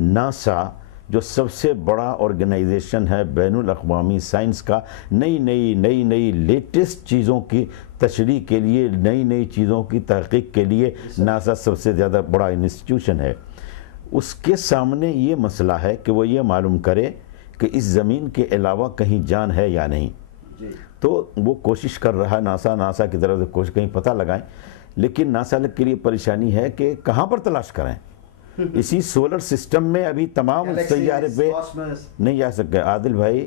NASA جو سب سے بڑا آرگنائزیشن ہے بین الاقوامی سائنس کا، نئی لیٹسٹ چیزوں کی تشریح کے لیے، نئی چیزوں کی تحقیق کے لیے ناسا سب سے زیادہ بڑا انسٹیٹیوشن ہے. اس کے سامنے یہ مسئلہ ہے کہ وہ یہ معلوم کرے کہ اس زمین کے علاوہ کہیں جان ہے یا نہیں. تو وہ کوشش کر رہا ہے ناسا کی طرف سے کوشش کہیں پتہ لگائیں، لیکن ناسا کے لیے پریشانی ہے کہ کہاں پر تلاش کریں. اسی سولر سسٹم میں ابھی تمام سیارے پہ نہیں جا سکتے. عادل بھائی،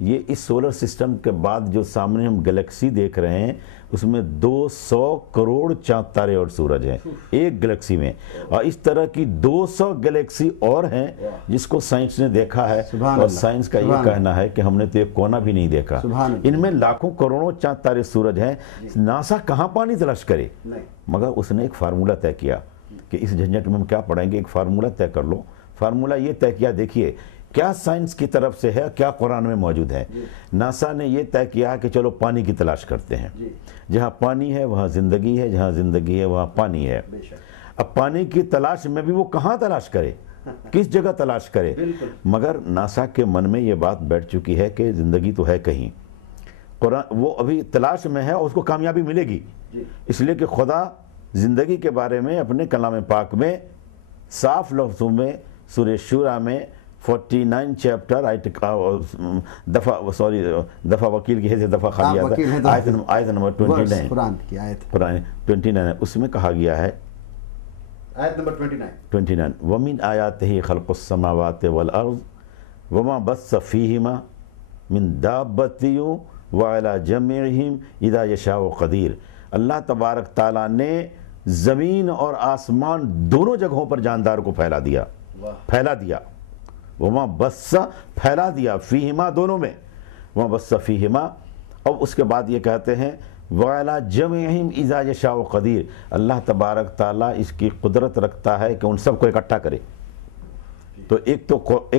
یہ اس سولر سسٹم کے بعد جو سامنے ہم گلیکسی دیکھ رہے ہیں اس میں 200 کروڑ چاند تارے اور سورج ہیں ایک گلیکسی میں، اور اس طرح کی 200 گلیکسی اور ہیں جس کو سائنس نے دیکھا ہے. اور سائنس کا یہ کہنا ہے کہ ہم نے تو ایک کونا بھی نہیں دیکھا. ان میں لاکھوں کروڑوں چاند تارے سورج ہیں. ناسا کہاں پانی تلاش کرے؟ مگر اس نے ایک فارمولہ طے کیا کہ اس جھنجھٹ میں ہم کیا پڑھیں گے، ایک فارمولہ طے کر لو. فارمولہ یہ طے کیا، دیکھیے کیا سائنس کی طرف سے ہے، کیا قرآن میں موجود ہے. ناسا نے یہ طے کیا کہ چلو پانی کی تلاش کرتے ہیں. جہاں پانی ہے وہاں زندگی ہے، جہاں زندگی ہے وہاں پانی ہے. اب پانی کی تلاش میں بھی وہ کہاں تلاش کرے، کس جگہ تلاش کرے. مگر ناسا کے من میں یہ بات بیٹھ چکی ہے کہ زندگی تو ہے کہیں، قرآن وہ ابھی تلاش میں ہے اور اس کو کامیابی ملے گی. اس لیے کہ خدا زندگی کے بارے میں اپنے کلام پاک میں صاف لفظوں میں سورہ شورى میں 49 چیپٹر دفعہ وکیل کی حیثیت دفعہ خالی آیت نمبر 29 قرآن 29 ہے، اس میں کہا گیا ہے آیت نمبر 29 وَمِنْ آیَاتِهِ خَلْقُ السَّمَاوَاتِ وَالْأَرْضِ وَمَا بَثَّ فِيهِمَا مِنْ دَابَّةٍ وَعَلَى جَمْعِهِمْ إِذَا يَشَاءُ قَدِيرٌ. اللہ تبارک تعالیٰ نے زمین اور آسمان دونوں جگہوں پر جاندار کو پھیلا دیا. وما بس پھیلا دیا، فیہما دونوں میں، وما بس فیہما. اب اس کے بعد یہ کہتے ہیں وَعَلَى جَمْعِهِمْ إِذَا يَشَاءُ قَدِيرٌ. اللہ تبارک تعالیٰ اس کی قدرت رکھتا ہے کہ ان سب کو اکٹھا کرے. تو ایک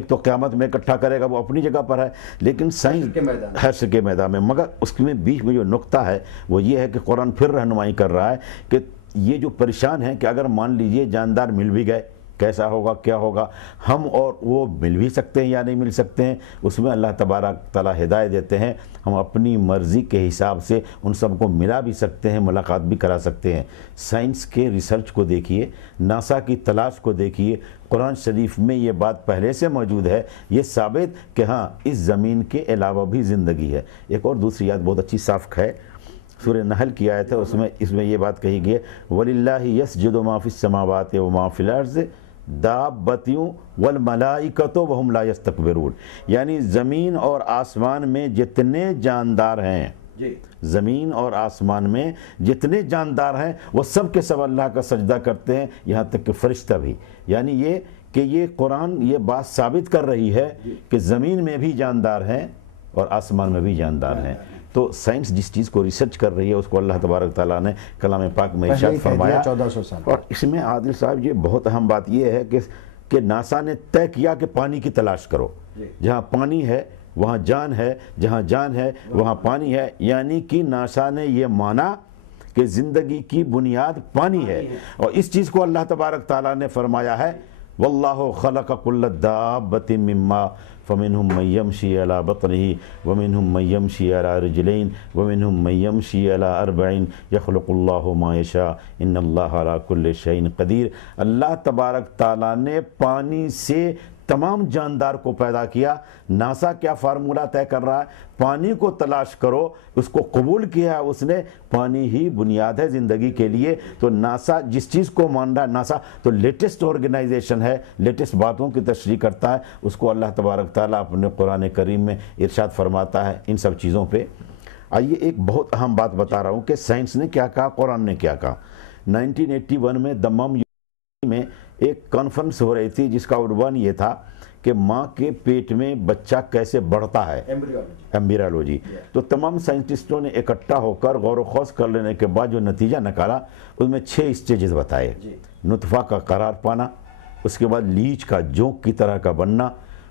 تو قیامت میں اکٹھا کرے گا، وہ اپنی جگہ پر ہے، لیکن سائنس حشر کے میدان میں. مگر اس میں بیچ میں جو نقطہ ہے وہ یہ ہے کہ قرآن پھر رہنمائی کر رہا ہے کہ یہ جو پریشان ہیں کہ اگر مان لیجئے جاندار مل بھی گئے کیسا ہوگا، کیا ہوگا، ہم اور وہ مل بھی سکتے ہیں یا نہیں مل سکتے ہیں. اس میں اللہ تبارک تعالیٰ ہدایت دیتے ہیں، ہم اپنی مرضی کے حساب سے ان سب کو ملا بھی سکتے ہیں، ملاقات بھی کرا سکتے ہیں. سائنس کے ریسرچ کو دیکھیے، ناسا کی تلاش کو دیکھیے، قرآن شریف میں یہ بات پہلے سے موجود ہے. یہ ثابت کہ ہاں اس زمین کے علاوہ بھی زندگی ہے. ایک اور دوسری آیت بہت اچھی صاف ہے، سورہ نحل کی آیت ہے، اس میں یہ بات کہی گئی ہے وَلِلَّهِ يَسْجُدُ مَا فِي السَّمَاوَاتِ وَمَا فِي الْأَرْضِ دَابَّةٌ وَالْمَلَائِكَةُ وَهُمْ لَا يَسْتَكْبِرُونَ. یعنی زمین اور آسمان میں جتنے جاندار ہیں، زمین اور آسمان میں جتنے جاندار ہیں وہ سب کے سب اللہ کا سجدہ کرتے ہیں، یہاں تک کہ فرشتہ بھی. یعنی یہ کہ یہ قرآن یہ بات ثابت کر رہی ہے کہ زمین میں بھی جاندار ہیں اور آسمان میں بھی جاندار ہیں. تو سائنس جس چیز کو ریسرچ کر رہی ہے اس کو اللہ تبارک تعالیٰ نے کلام پاک میں ارشاد فرمایا. 1400 سال. اور اس میں عادل صاحب یہ بہت اہم بات یہ ہے کہ ناسا نے طے کیا کہ پانی کی تلاش کرو. جہاں پانی ہے وہاں جان ہے، جہاں جان ہے وہاں پانی ہے. یعنی کہ ناسا نے یہ مانا کہ زندگی کی بنیاد پانی ہے. اور اس چیز کو اللہ تبارک تعالیٰ نے فرمایا ہے وَاللَّهُ خَلَقَ كُلَّ دَابَّةٍ مِّن مَّاءٍ فَمِنْهُم مَّن يَمْشِي عَلَى بَطْنِهِ وَمِنْهُم مَّن يَمْشِي عَلَى رِجْلَيْنِ وَمِنْهُم مَّن يَمْشِي عَلَى أَرْبَعٍ يَخْلُقُ اللَّهُ مَا يَشَاءُ إِنَّ اللَّهَ عَلَى كُلِّ شَيْءٍ قَدِيرٌ. اللہ تبارک تعالیٰ نے پانی سے تمام جاندار کو پیدا کیا. ناسا کیا فارمولہ طے کر رہا ہے؟ پانی کو تلاش کرو. اس کو قبول کیا ہے اس نے، پانی ہی بنیاد ہے زندگی کے لیے. تو ناسا جس چیز کو مان رہا ہے، ناسا تو لیٹسٹ آرگنائزیشن ہے، لیٹسٹ باتوں کی تشریح کرتا ہے. اس کو اللہ تبارک تعالیٰ اپنے قرآن کریم میں ارشاد فرماتا ہے ان سب چیزوں پہ. آئیے ایک بہت اہم بات بتا رہا ہوں کہ سائنس نے کیا کہا، قرآن نے کیا کہا. 1981 میں دمام میں ایک کانفرنس ہو رہی تھی جس کا عنوان یہ تھا کہ ماں کے پیٹ میں بچہ کیسے بڑھتا ہے، ایمبریولوجی. تو تمام سائنٹسٹوں نے اکٹھا ہو کر غور و خوض کر لینے کے بعد جو نتیجہ نکالا اس میں 6 اسٹیجز بتائے. نطفہ کا قرار پانا، اس کے بعد لیچ کا جونک کی طرح کا بننا،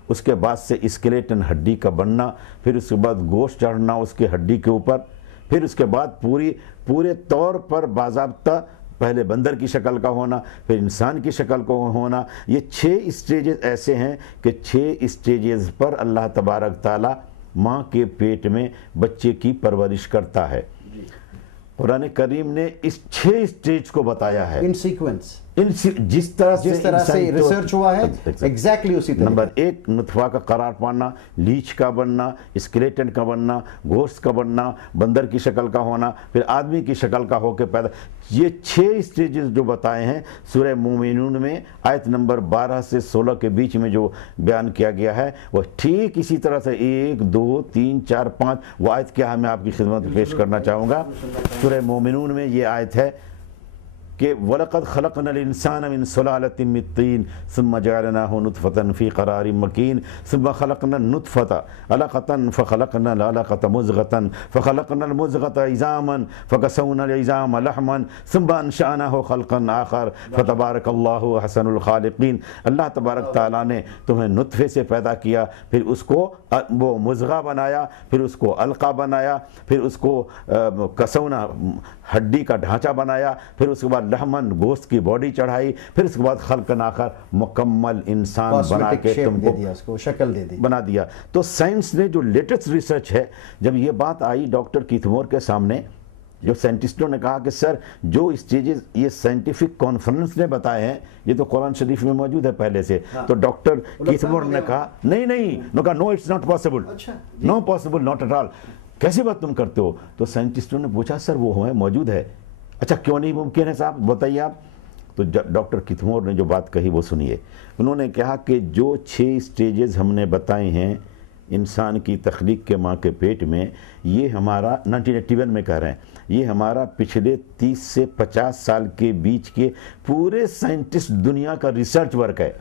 اس کے بعد سے اسکلیٹن ہڈی کا بننا، پھر اس کے بعد گوشت چڑھنا اس کے ہڈی کے اوپر، پھر اس کے بعد پورے طور پر باضابطہ پہلے بندر کی شکل کا ہونا، پھر انسان کی شکل کو ہونا، یہ 6 اسٹیجز ایسے ہیں کہ 6 اسٹیجز پر اللہ تبارک تعالیٰ ماں کے پیٹ میں بچے کی پرورش کرتا ہے۔ قرآن کریم نے اس 6 اسٹیج کو بتایا ہے ان سیکوینس، جس طرح سے ریسرچ ہوا ہے ایگزیکٹلی اسی طرح۔ نمبر 1 نطفہ کا قرار پانا، لیچ کا بننا، اسکلیٹن کا بننا، گوشت کا بننا، بندر کی شکل کا ہونا، پھر آدمی کی شکل کا ہو کے پیدا۔ یہ 6 اسٹیجز جو بتائے ہیں سورہ مومنون میں آیت نمبر 12 سے 16 کے بیچ میں جو بیان کیا گیا ہے، وہ ٹھیک اسی طرح سے 1 2 3 4 5 وہ آیت کیا ہے میں آپ کی خدمت میں پیش کرنا چاہوں گا۔ سورہ مومنون میں یہ آیت ہے کہ وَلَقَدْ خَلَقْنَا الْإِنسَانَ مِنْ صُلَالَةٍ مِّن طِينٍ ثُمَّ جَعَلْنَاهُ نُطْفَةً فِي قَرَارٍ مَّكِينٍ ثُمَّ خَلَقْنَا النُّطْفَةَ عَلَقَةً فَخَلَقْنَا الْعَلَقَةَ مُضْغَةً فَخَلَقْنَا الْمُضْغَةَ عِظَامًا فَكَسَوْنَا الْعِظَامَ لَحْمًا ثُمَّ أَنشَأْنَاهُ خَلْقًا آخَرَ فَتَبَارَكَ اللَّهُ أَحْسَنُ الْخَالِقِينَ۔ اللہ تبارک تعالیٰ نے تمہیں نطفے سے پیدا کیا، پھر اس کو وہ مضغہ بنایا، پھر اس کو علقہ بنایا، پھر اس کو کسونا ہڈی کا ڈھانچہ بنایا، پھر اس کے بعد لحمن گوشت کی باڈی چڑھائی، پھر اس کے بعد خلق آخر مکمل انسان بنا کے تم کو شکل دے دی، بنا دیا۔ تو سائنس نے جو لیٹسٹ ریسرچ ہے، جب یہ بات آئی ڈاکٹر کیتھ مور کے سامنے، جو سائنٹسٹوں نے کہا کہ سر جو اسٹیجز یہ سائنٹیفک کانفرنس نے بتائے ہیں یہ تو قرآن شریف میں موجود ہے پہلے سے، تو ڈاکٹر کیتھ مور نے کہا نہیں کہا no it's not possible, no possible not at all, کیسی بات تم کرتے ہو؟ تو سائنٹسٹوں نے پوچھا سر وہ ہمیں موجود ہے، اچھا کیوں نہیں ممکن ہے صاحب بتائیے آپ؟ تو ڈاکٹر کیتھ مور نے جو بات کہی وہ سنیے۔ انہوں نے کہا کہ جو 6 اسٹیجز ہم نے بتائے ہیں انسان کی تخلیق کے ماں کے پیٹ میں، یہ ہمارا 1981 میں کہہ رہے ہیں، یہ ہمارا پچھلے 30 سے 50 سال کے بیچ کے پورے سائنٹسٹ دنیا کا ریسرچ ورک ہے۔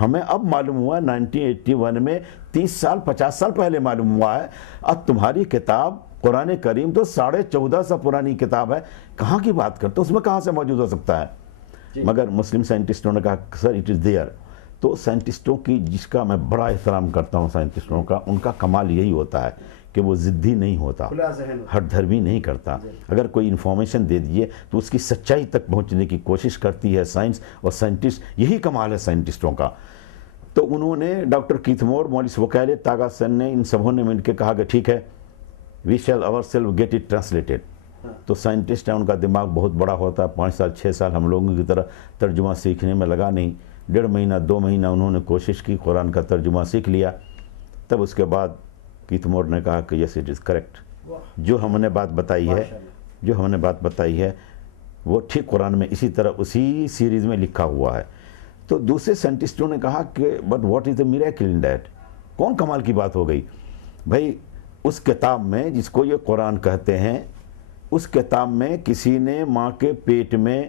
ہمیں اب معلوم ہوا 1981 میں 30 سال 50 سال پہلے معلوم ہوا ہے، اب تمہاری کتاب قرآن کریم تو 1450 سال پرانی کتاب ہے، کہاں کی بات کرتے اس میں کہاں سے موجود ہو سکتا ہے؟ مگر مسلم سائنٹسٹوں نے کہا سر اٹ از دیئر۔ تو سائنٹسٹوں کی جس کا میں بڑا احترام کرتا ہوں سائنٹسٹوں کا، ان کا کمال یہی ہوتا ہے کہ وہ ضدی نہیں ہوتا، ہٹ دھرمی نہیں کرتا۔ اگر کوئی انفارمیشن دے دیے تو اس کی سچائی تک پہنچنے کی کوشش کرتی ہے سائنس اور سائنٹسٹ، یہی کمال ہے سائنٹسٹوں کا۔ تو انہوں نے ڈاکٹر کیتھ مور، مولس وکیل، تاگا سن نے، ان سبوں نے مل کے کہا کہ ٹھیک ہے we shall ourself get it translated. تو سائنٹسٹ ہیں، ان کا دماغ بہت بڑا ہوتا ہے، 5 سال 6 سال ہم لوگوں کی طرح ترجمہ سیکھنے میں لگا نہیں، 1.5 مہینہ 2 مہینہ انہوں نے کوشش کی، قرآن کا ترجمہ سیکھ لیا۔ تب اس کے بعد کیتھ مور نے کہا کہ یس اٹ از کریکٹ، جو ہم نے بات بتائی ہے وہ ٹھیک قرآن میں اسی طرح اسی سیریز میں لکھا ہوا ہے۔ تو دوسرے سائنٹسٹوں نے کہا کہ but what is the miracle in that, کون کمال کی بات ہو گئی؟ بھائی اس کتاب میں جس کو یہ قرآن کہتے ہیں، اس کتاب میں کسی نے ماں کے پیٹ میں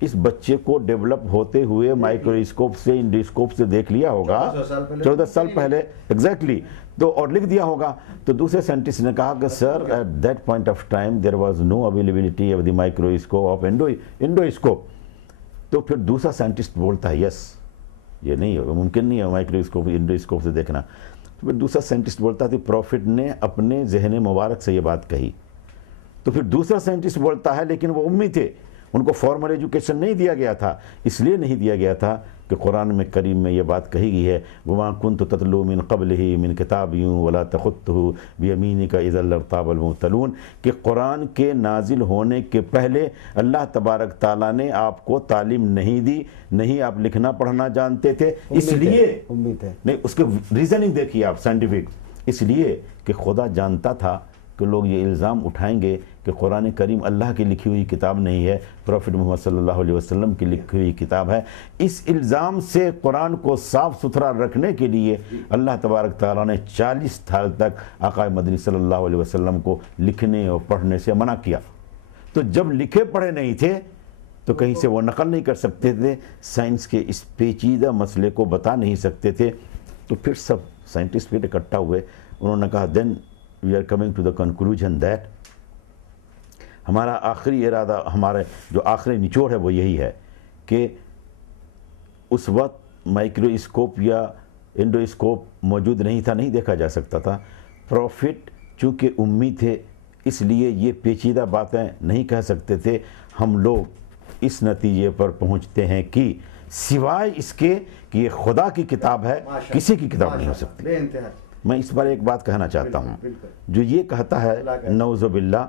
اس بچے کو ڈیولپ ہوتے ہوئے مائکروسکوپ سے انڈوسکوپ سے دیکھ لیا ہوگا 14 سال پہلے ایگزیکٹلی، تو اور لکھ دیا ہوگا۔ تو دوسرے سائنٹسٹ نے کہا کہ sir at that point of time there was no availability of the microscope of endoscope. تو پھر دوسرا سائنٹسٹ بولتا ہے یس یہ نہیں ہے، ممکن نہیں ہے مائکروسکوپ انڈوسکوپ سے دیکھنا۔ تو پھر دوسرا سائنٹسٹ بولتا ہے پروفٹ نے اپنے ذہن مبارک سے یہ بات کہی۔ تو پھر دوسرا سائنٹسٹ بولتا ہے لیکن وہ امی تھے، ان کو فارمل ایجوکیشن نہیں دیا گیا تھا، اس لیے نہیں دیا گیا تھا کہ قرآن میں کریم میں یہ بات کہی گئی ہے وَمَا كُنْتُ تَتْلُو مِن قَبْلِهِ مِن كِتَابٍ وَلَا تَخُطُّهُ بِيَمِينِكَ إِذًا لَارْتَابَ الْمُبْطِلُونَ، کہ قرآن کے نازل ہونے کے پہلے اللہ تبارک تعالیٰ نے آپ کو تعلیم نہیں دی، نہیں آپ لکھنا پڑھنا جانتے تھے، اس لیے نہیں، اس کے ریزننگ دیکھیے آپ سائنٹیفک، اس لیے کہ خدا جانتا تھا کہ لوگ یہ الزام اٹھائیں گے کہ قرآن کریم اللہ کی لکھی ہوئی کتاب نہیں ہے، پروفٹ محمد صلی اللہ علیہ وسلم کی لکھی ہوئی کتاب ہے۔ اس الزام سے قرآن کو صاف ستھرا رکھنے کے لیے اللہ تبارک تعالیٰ نے 40 سال تک آقا مدنی صلی اللہ علیہ وسلم کو لکھنے اور پڑھنے سے منع کیا۔ تو جب لکھے پڑھے نہیں تھے تو کہیں سے وہ نقل نہیں کر سکتے تھے، سائنس کے اس پیچیدہ مسئلے کو بتا نہیں سکتے تھے، تو پھر سب سائنٹسٹ پھر اکٹھا ہوئے، انہوں نے کہا then we are coming to the conclusion that, ہمارا آخری ارادہ، ہمارے جو آخری نچوڑ ہے وہ یہی ہے کہ اس وقت مائکروسکوپ یا انڈوسکوپ موجود نہیں تھا، نہیں دیکھا جا سکتا تھا، پروفٹ چونکہ امی تھے اس لیے یہ پیچیدہ باتیں نہیں کہہ سکتے تھے، ہم لوگ اس نتیجے پر پہنچتے ہیں کہ سوائے اس کے کہ یہ خدا کی کتاب ہے کسی کی کتاب نہیں ہو سکتی۔ میں اس پر ایک بات کہنا چاہتا ہوں، جو یہ کہتا ہے نعوذ باللہ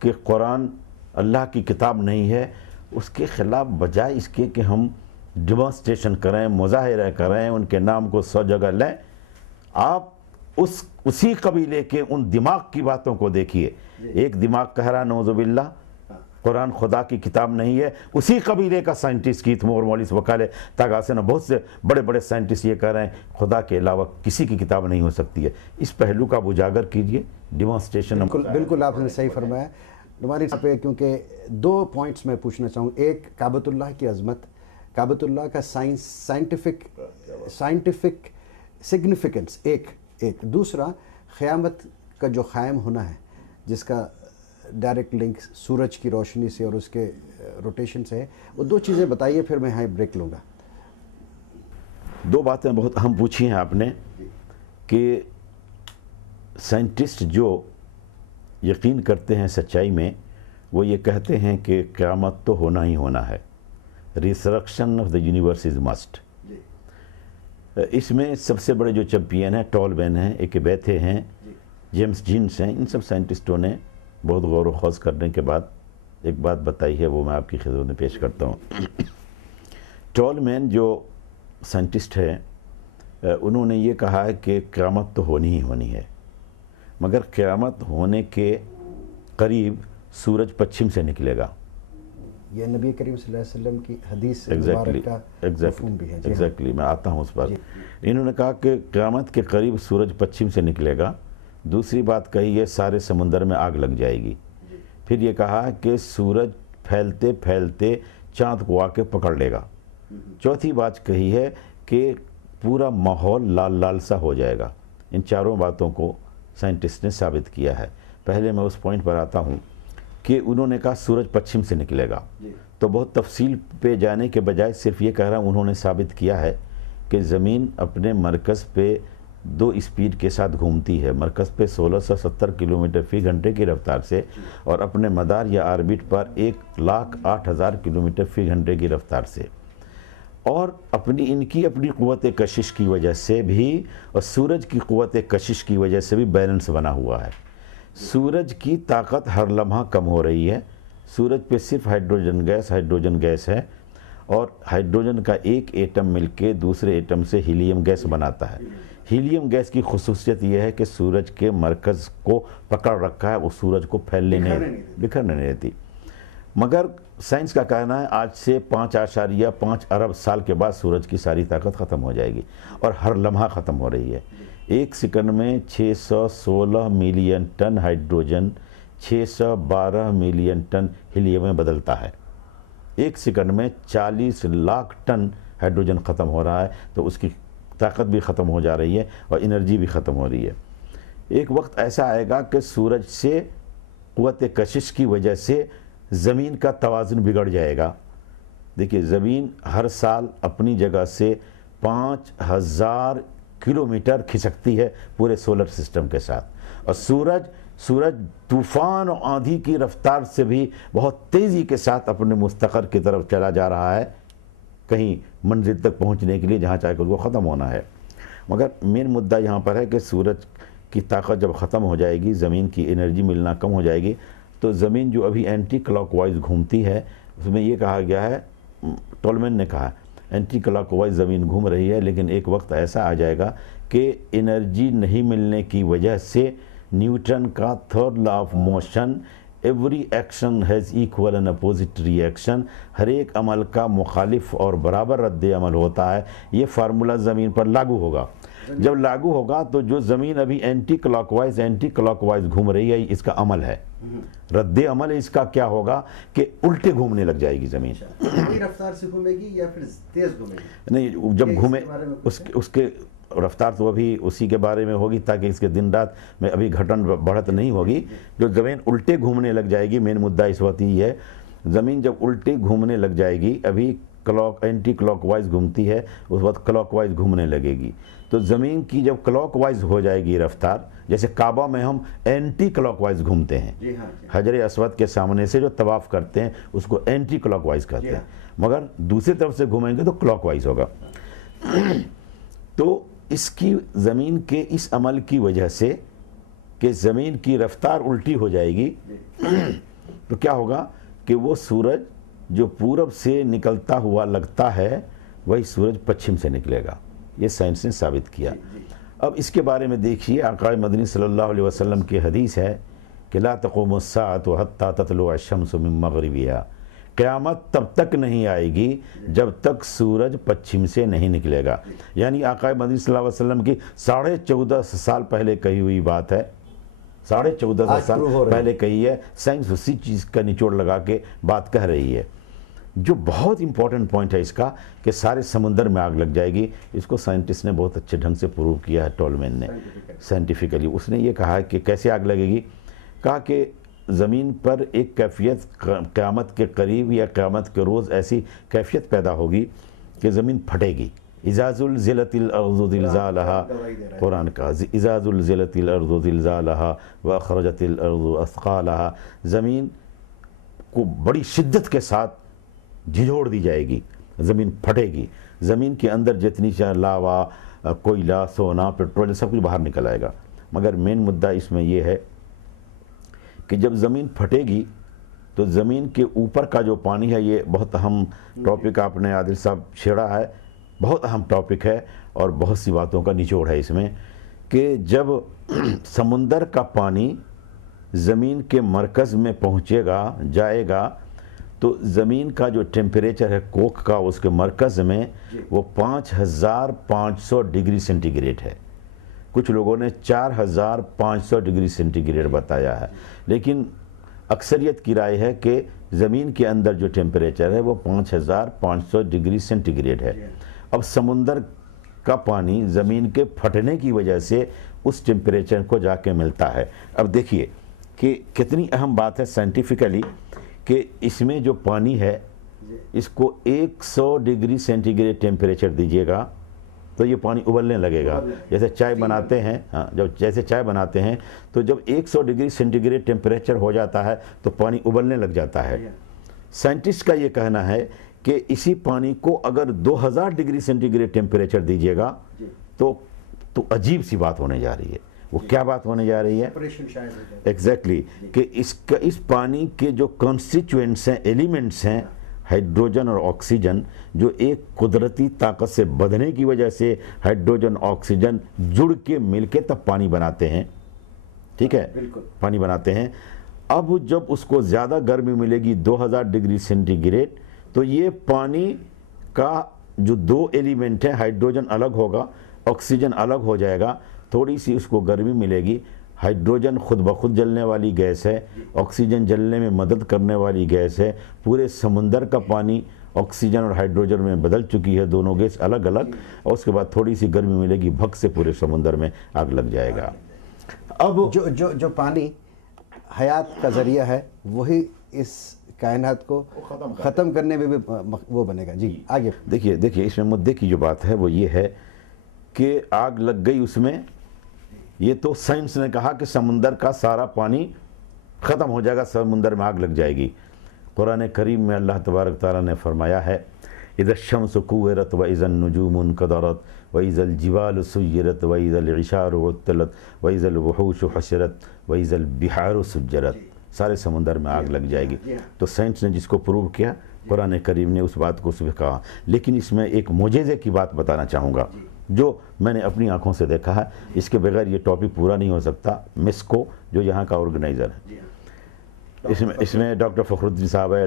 کہ قرآن اللہ کی کتاب نہیں ہے، اس کے خلاف بجائے اس کے کہ ہم ڈیمانسٹریشن کریں، مظاہرہ کریں، ان کے نام کو 100 جگہ لیں، آپ اسی قبیلے کے ان دماغ کی باتوں کو دیکھیے۔ ایک دماغ کہہ رہا نعوذ باللہ قرآن خدا کی کتاب نہیں ہے، اسی قبیلے کا سائنٹسٹ کیتھ مور، مولیس وکالے تاگاسن، بہت سے بڑے بڑے سائنٹسٹ یہ کہہ رہے ہیں خدا کے علاوہ کسی کی کتاب نہیں ہو سکتی ہے۔ اس پہلو کا اجاگر کیجئے، ڈیمانسٹریشن۔ بالکل آپ نے صحیح فرمایا نعمانی صاحب پہ، کیونکہ 2 پوائنٹس میں پوچھنا چاہوں۔ ایک کعبۃ اللہ کی عظمت، کعبۃ اللہ کا سائنٹیفک سگنیفیکنس، ایک دوسرا قیامت کا جو قائم ہونا ہے، جس کا ڈائریکٹ لنک سورج کی روشنی سے اور اس کے روٹیشن سے ہے، وہ 2 چیزیں بتائیے، پھر میں یہاں بریک لوں گا۔ 2 باتیں بہت اہم پوچھی ہیں آپ نے کہ سائنٹسٹ جو یقین کرتے ہیں سچائی میں، وہ یہ کہتے ہیں کہ قیامت تو ہونا ہی ہونا ہے، resurrection of the universe is must. اس میں سب سے بڑے جو چیمپئن ہیں ٹولمین ہیں، ایکبیتھے ہیں، جیمس جینس ہیں، ان سب سائنٹسٹوں نے بہت غور و خوض کرنے کے بعد ایک بات بتائی ہے، وہ میں آپ کی خدمت میں پیش کرتا ہوں۔ ٹولمین جو سائنٹسٹ ہے، انہوں نے یہ کہا ہے کہ قیامت تو ہونی ہی ہونی ہے، مگر قیامت ہونے کے قریب سورج پچھم سے نکلے گا۔ یہ نبی کریم صلی اللہ علیہ وسلم کی حدیث مبارک کا مفہوم بھی ہے۔ ایگزیکٹلی، میں آتا ہوں اس پر۔ انہوں نے کہا کہ قیامت کے قریب سورج پچھم سے نکلے گا۔ دوسری بات کہی ہے سارے سمندر میں آگ لگ جائے گی۔ پھر یہ کہا کہ سورج پھیلتے پھیلتے چاند کو آ کے پکڑ لے گا۔ چوتھی بات کہی ہے کہ پورا ماحول لال لال سا ہو جائے گا۔ ان چاروں باتوں کو سائنٹسٹ نے ثابت کیا ہے۔ پہلے میں اس پوائنٹ پر آتا ہوں کہ انہوں نے کہا سورج پچھم سے نکلے گا، تو بہت تفصیل پہ جانے کے بجائے صرف یہ کہہ رہا ہوں، انہوں نے ثابت کیا ہے کہ زمین اپنے مرکز پہ 2 اسپیڈ کے ساتھ گھومتی ہے، مرکز پہ 1670 کلومیٹر فی گھنٹے کی رفتار سے، اور اپنے مدار یا آربٹ پر 1,08,000 کلومیٹر فی گھنٹے کی رفتار سے، اور ان کی اپنی قوت کشش کی وجہ سے بھی اور سورج کی قوت کشش کی وجہ سے بھی بیلنس بنا ہوا ہے۔ سورج کی طاقت ہر لمحہ کم ہو رہی ہے۔ سورج پہ صرف ہائیڈروجن گیس ہے، اور ہائیڈروجن کا ایک ایٹم مل کے دوسرے ایٹم سے ہیلیم گیس بناتا ہے۔ ہیلیم گیس کی خصوصیت یہ ہے کہ سورج کے مرکز کو پکڑ رکھا ہے، وہ سورج کو بکھرنے نہیں دیتی۔ مگر سائنس کا کہنا ہے آج سے 5.5 ارب سال کے بعد سورج کی ساری طاقت ختم ہو جائے گی، اور ہر لمحہ ختم ہو رہی ہے۔ 1 سیکنڈ میں 616 million ton hydrogen 612 million ton helium میں بدلتا ہے۔ 1 سیکنڈ میں 40 لاکھ ٹن ہائیڈروجن ختم ہو رہا ہے، تو اس کی طاقت بھی ختم ہو جا رہی ہے اور انرجی بھی ختم ہو رہی ہے۔ ایک وقت ایسا آئے گا کہ سورج سے قوت کشش کی وجہ سے زمین کا توازن بگڑ جائے گا۔ دیکھیے زمین ہر سال اپنی جگہ سے 5000 کلومیٹر کھسکتی ہے پورے سولر سسٹم کے ساتھ، اور سورج طوفان اور آندھی کی رفتار سے بھی بہت تیزی کے ساتھ اپنے مستقر کی طرف چلا جا رہا ہے، کہیں منزل تک پہنچنے کے لیے جہاں چاہے کہ اس کو ختم ہونا ہے۔ مگر مین مدعا یہاں پر ہے کہ سورج کی طاقت جب ختم ہو جائے گی، زمین کی انرجی ملنا کم ہو جائے گی، تو زمین جو ابھی اینٹی کلاک وائز گھومتی ہے، اس میں یہ کہا گیا ہے، ٹولمین نے کہا اینٹی کلاک وائز زمین گھوم رہی ہے، لیکن ایک وقت ایسا آ جائے گا کہ انرجی نہیں ملنے کی وجہ سے نیوٹن کا 3rd law of motion, every action has equal and opposite reaction, ہر ایک عمل کا مخالف اور برابر رد عمل ہوتا ہے، یہ فارمولہ زمین پر لاگو ہوگا۔ جب لاگو ہوگا تو جو زمین ابھی اینٹی کلاک وائز گھوم رہی ہے، اس کا عمل ہے، رد عمل اس کا کیا ہوگا کہ الٹے گھومنے لگ جائے گی زمین۔ رفتار سے گھومے گی یا پھر تیز گھومے گی؟ نہیں، جب گھومے اس کے رفتار تو ابھی اسی کے بارے میں ہوگی تاکہ اس کے دن رات میں ابھی گھٹن بڑھت نہیں ہوگی۔ جو زمین الٹے گھومنے لگ جائے گی، مین مدعا اس وقت یہ ہے، زمین جب الٹے گھومنے لگ جائے گی، ابھی اینٹی کلاک وائز گھومتی ہے اس وقت کلاک وائز گھومنے لگے گی. تو زمین کی جب کلاک وائز ہو جائے گی رفتار، جیسے کعبہ میں ہم اینٹی کلاک وائز گھومتے ہیں، حجر اسود کے سامنے سے جو طواف کرتے ہیں اس کو اینٹی کلاک وائز کہتے ہیں، مگر دوسری طرف سے گھومیں گے تو کلاک وائز ہوگا. تو اس کی زمین کے اس عمل کی وجہ سے کہ زمین کی رفتار الٹی ہو جائے گی تو کیا ہوگا کہ وہ سورج جو پورب سے نکلتا ہوا لگتا ہے وہی سورج پچھم سے نکلے گا. یہ سائنس نے ثابت کیا. اب اس کے بارے میں دیکھیے آقا مدنی صلی اللہ علیہ وسلم کی حدیث ہے کہ لا تقوم الساعة حتى تطلع الشمس من مغربها، قیامت تب تک نہیں آئے گی جب تک سورج پچھم سے نہیں نکلے گا. یعنی آقا مدنی صلی اللہ علیہ وسلم کی 14.5 سال پہلے کہی ہوئی بات ہے، 14.5 سال پہلے کہی ہے. سائنس اسی چیز کا نچوڑ لگا کے بات کہہ رہی ہے. جو بہت امپورٹنٹ پوائنٹ ہے اس کا کہ سارے سمندر میں آگ لگ جائے گی. اس کو سائنٹسٹ نے بہت اچھے ڈھنگ سے پروو کیا ہے، ٹولمین نے سائنٹیفکلی. اس نے یہ کہا کہ کیسے آگ لگے گی، کہا کہ زمین پر ایک کیفیت قیامت کے قریب یا قیامت کے روز ایسی کیفیت پیدا ہوگی کہ زمین پھٹے گی. اذا زلزلت الارض زلزالها، قرآن کا اذا زلزلت الارض زلزالها واخرجت الارض اثقالها، زمین کو بڑی شدت کے ساتھ جھنجھوڑ دی جائے گی، زمین پھٹے گی. زمین کے اندر جتنی لاوا، کوئلہ، سونا، پیٹرول سب کچھ باہر نکل آئے گا. مگر مین مدعا اس میں یہ ہے کہ جب زمین پھٹے گی تو زمین کے اوپر کا جو پانی ہے، یہ بہت اہم ٹاپک آپ نے عادل صاحب چھیڑا ہے، بہت اہم ٹاپک ہے اور بہت سی باتوں کا نچوڑ ہے اس میں کہ جب سمندر کا پانی زمین کے مرکز میں پہنچے گا، جائے گا، تو زمین کا جو ٹیمپریچر ہے کوک کا اس کے مرکز میں وہ 5500 ڈگری سینٹی گریڈ ہے. کچھ لوگوں نے 4500 ڈگری سینٹی گریڈ بتایا ہے، لیکن اکثریت کی رائے ہے کہ زمین کے اندر جو ٹیمپریچر ہے وہ 5500 ڈگری سینٹی گریڈ ہے. اب سمندر کا پانی زمین کے پھٹنے کی وجہ سے اس ٹیمپریچر کو جا کے ملتا ہے. اب دیکھیے کہ کتنی اہم بات ہے سائنٹیفکلی کہ اس میں جو پانی ہے اس کو 100 ڈگری سینٹی گریڈ ٹیمپریچر دیجیے گا تو یہ پانی ابلنے لگے گا. جیسے چائے بناتے ہیں، جیسے چائے بناتے ہیں تو جب 100 ڈگری سینٹی گریڈ ٹیمپریچر ہو جاتا ہے تو پانی ابلنے لگ جاتا ہے. سائنٹسٹ کا یہ کہنا ہے کہ اسی پانی کو اگر 2000 ڈگری سینٹی گریڈ ٹیمپریچر دیجیے گا تو عجیب سی بات ہونے جا رہی ہے. وہ کیا بات ہونے جا رہی ہے؟ ایگزیکٹلی کہ اس پانی کے جو کانسٹیچوئنٹس ہیں، ایلیمنٹس ہیں، ہائیڈروجن اور آکسیجن، جو ایک قدرتی طاقت سے بدھنے کی وجہ سے ہائیڈروجن آکسیجن جڑ کے مل کے تب پانی بناتے ہیں. ٹھیک ہے، پانی بناتے ہیں. اب جب اس کو زیادہ گرمی ملے گی 2000 ڈگری سینٹی گریڈ تو یہ پانی کا جو 2 ایلیمنٹ ہیں، ہائیڈروجن الگ ہوگا، آکسیجن الگ ہو جائے گا. تھوڑی سی اس کو گرمی ملے گی. ہائیڈروجن خود بخود جلنے والی گیس ہے، آکسیجن جلنے میں مدد کرنے والی گیس ہے. پورے سمندر کا پانی آکسیجن اور ہائیڈروجن میں بدل چکی ہے، دونوں گیس الگ الگ، اور اس کے بعد تھوڑی سی گرمی ملے گی، بھگ سے پورے سمندر میں آگ لگ جائے گا. اب جو پانی حیات کا ذریعہ ہے وہی اس کائنات کو ختم کرنے میں بھی وہ بنے گا. جی آگے دیکھیے اس میں مدعے کی جو بات ہے وہ یہ ہے کہ آگ لگ گئی اس میں. یہ تو سائنس نے کہا کہ سمندر کا سارا پانی ختم ہو جائے گا، سمندر میں آگ لگ جائے گی. قرآن کریم میں اللہ تبارک تعالیٰ نے فرمایا ہے اذا الشمس كورت واذا النجوم انكدرت واذا الجبال سيرت واذا العشار عطلت واذا الوحوش حشرت واذا البحار سجرت. سارے سمندر میں آگ لگ جائے گی. تو سائنس نے جس کو پروو کیا، قرآن کریم نے اس بات کو صبح کہا. لیکن اس میں ایک معجزے کی بات بتانا چاہوں گا جو میں نے اپنی آنکھوں سے دیکھا ہے. اس کے بغیر یہ ٹاپک پورا نہیں ہو سکتا. مسکو جو یہاں کا آرگنائزر ہے، اس میں ڈاکٹر فخر الدین صاحب ہے،